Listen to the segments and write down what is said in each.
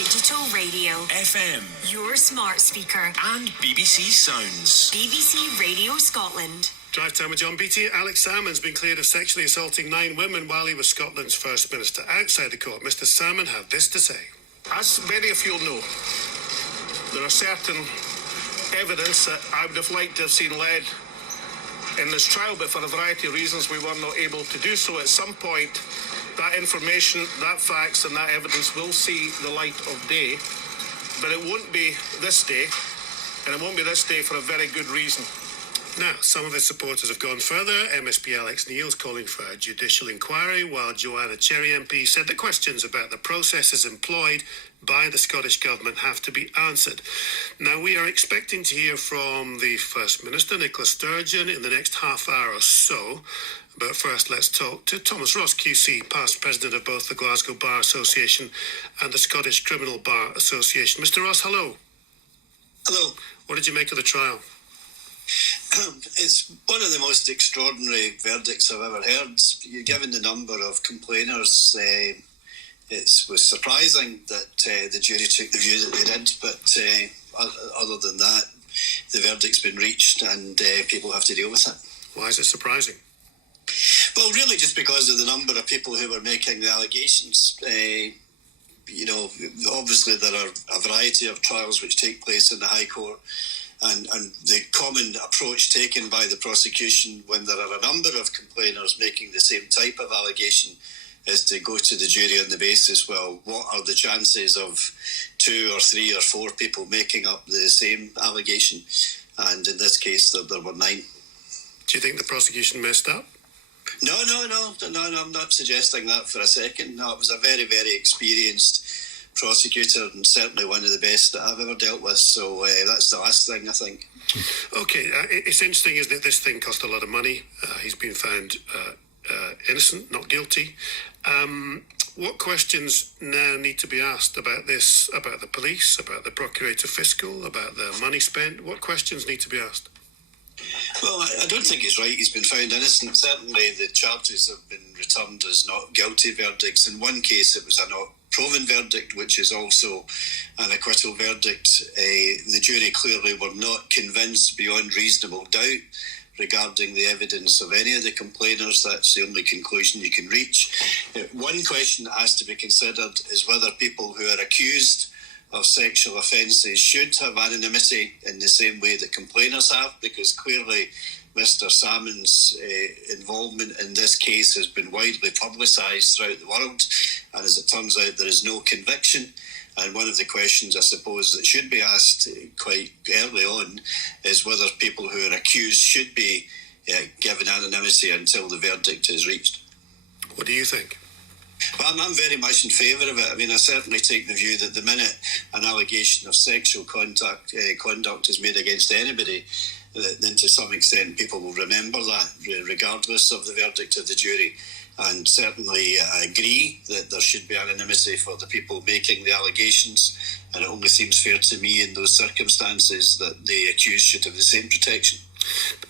Digital radio, FM, your smart speaker, and BBC Sounds. BBC Radio Scotland. Drivetime with John Beattie. Alex Salmond's been cleared of sexually assaulting 9 women while he was Scotland's First Minister. Outside the court, Mr Salmond had this to say. As many of you know, there are certain evidence that I would have liked to have seen led in this trial, but for a variety of reasons we were not able to do so. At some point, that information, that facts and that evidence will see the light of day, but it won't be this day, and it won't be this day for a very good reason. Now, some of his supporters have gone further. MSP Alex Neil's calling for a judicial inquiry, while Joanna Cherry MP said the questions about the processes employed by the Scottish Government have to be answered. Now, we are expecting to hear from the First Minister, Nicola Sturgeon, in the next half hour or so. But first, let's talk to Thomas Ross, QC, past president of both the Glasgow Bar Association and the Scottish Criminal Bar Association. Mr Ross, hello. Hello. What did you make of the trial? It's one of the most extraordinary verdicts I've ever heard. Given the number of complainers, it was surprising that the jury took the view that they did, but other than that, the verdict's been reached and people have to deal with it. Why is it surprising? Well, really just because of the number of people who were making the allegations. Obviously there are a variety of trials which take place in the High Court, and the common approach taken by the prosecution when there are a number of complainers making the same type of allegation is to go to the jury on the basis, well, what are the chances of 2 or 3 or 4 people making up the same allegation? And in this case, there were 9. Do you think the prosecution messed up? No, I'm not suggesting that for a second. No, it was a very, very experienced prosecutor and certainly one of the best that I've ever dealt with. So that's the last thing, I think. Okay, it's interesting, isn't it? This thing cost a lot of money. He's been found innocent, not guilty. What questions now need to be asked about this, about the police, about the Procurator Fiscal, about the money spent? What questions need to be asked? Well, I don't think it's right he's been found innocent. Certainly the charges have been returned as not guilty verdicts. In one case it was a not proven verdict, which is also an acquittal verdict. The jury clearly were not convinced beyond reasonable doubt regarding the evidence of any of the complainers. That's the only conclusion you can reach. One question that has to be considered is whether people who are accused of sexual offences should have anonymity in the same way that complainers have, because clearly Mr Salmond's involvement in this case has been widely publicised throughout the world, and as it turns out there is no conviction. And one of the questions I suppose that should be asked quite early on is whether people who are accused should be given anonymity until the verdict is reached. What do you think? Well, I'm very much in favour of it. I mean, I certainly take the view that the minute an allegation of sexual conduct is made against anybody, then to some extent people will remember that regardless of the verdict of the jury. And certainly I agree that there should be anonymity for the people making the allegations, and it only seems fair to me in those circumstances that the accused should have the same protection.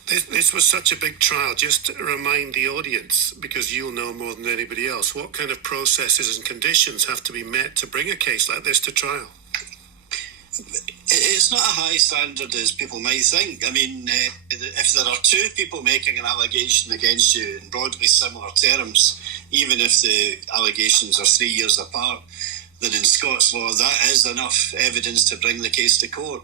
This was such a big trial. Just to remind the audience, because you'll know more than anybody else, what kind of processes and conditions have to be met to bring a case like this to trial? It's not a high standard as people might think. I mean, if there are 2 people making an allegation against you in broadly similar terms, even if the allegations are 3 years apart, then in Scots law that is enough evidence to bring the case to court.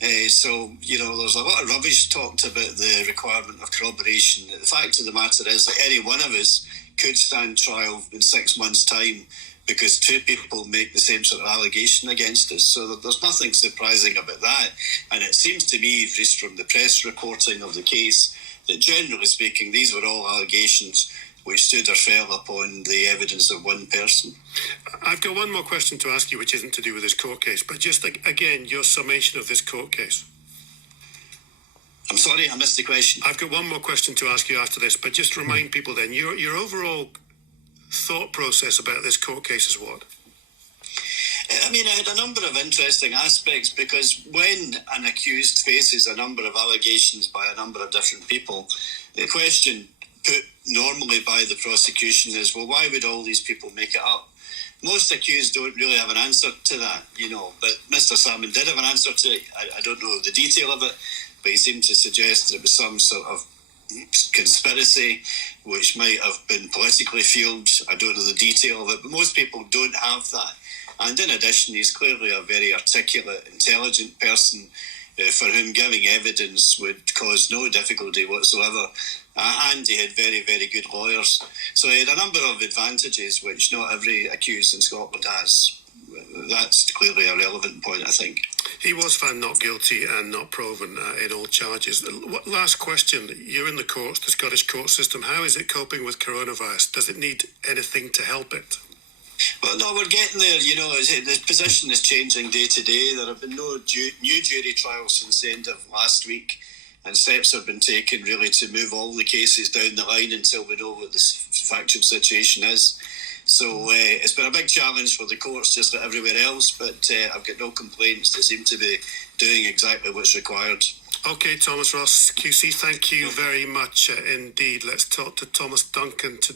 There's a lot of rubbish talked about the requirement of corroboration. The fact of the matter is that any one of us could stand trial in 6 months' time because 2 people make the same sort of allegation against us. So there's nothing surprising about that. And it seems to me, just from the press reporting of the case, that generally speaking, these were all allegations which stood or fell upon the evidence of one person. I've got one more question to ask you, which isn't to do with this court case, but just again, your summation of this court case. I'm sorry, I missed the question. I've got one more question to ask you after this, but just remind people then, your overall thought process about this court case is what? I mean, it had a number of interesting aspects, because when an accused faces a number of allegations by a number of different people, the question put normally by the prosecution is, well, why would all these people make it up? most accused don't really have an answer to that, but Mr. Salmond did have an answer to it. I don't know the detail of it, but he seemed to suggest that it was some sort of conspiracy which might have been politically fueled. I don't know the detail of it, but most people don't have that. And in addition, he's clearly a very articulate, intelligent person for whom giving evidence would cause no difficulty whatsoever. And he had very, very good lawyers. So he had a number of advantages which not every accused in Scotland has. That's clearly a relevant point, I think. He was found not guilty and not proven in all charges. Last question. You're in the courts, the Scottish court system. How is it coping with coronavirus? Does it need anything to help it? Well, no, we're getting there. The position is changing day to day. There have been no new jury trials since the end of last week, and steps have been taken really to move all the cases down the line until we know what the factual situation is. So it's been a big challenge for the courts, just like everywhere else, but I've got no complaints. They seem to be doing exactly what's required. Okay, Thomas Ross, QC, thank you very much indeed. Let's talk to Thomas Duncan today.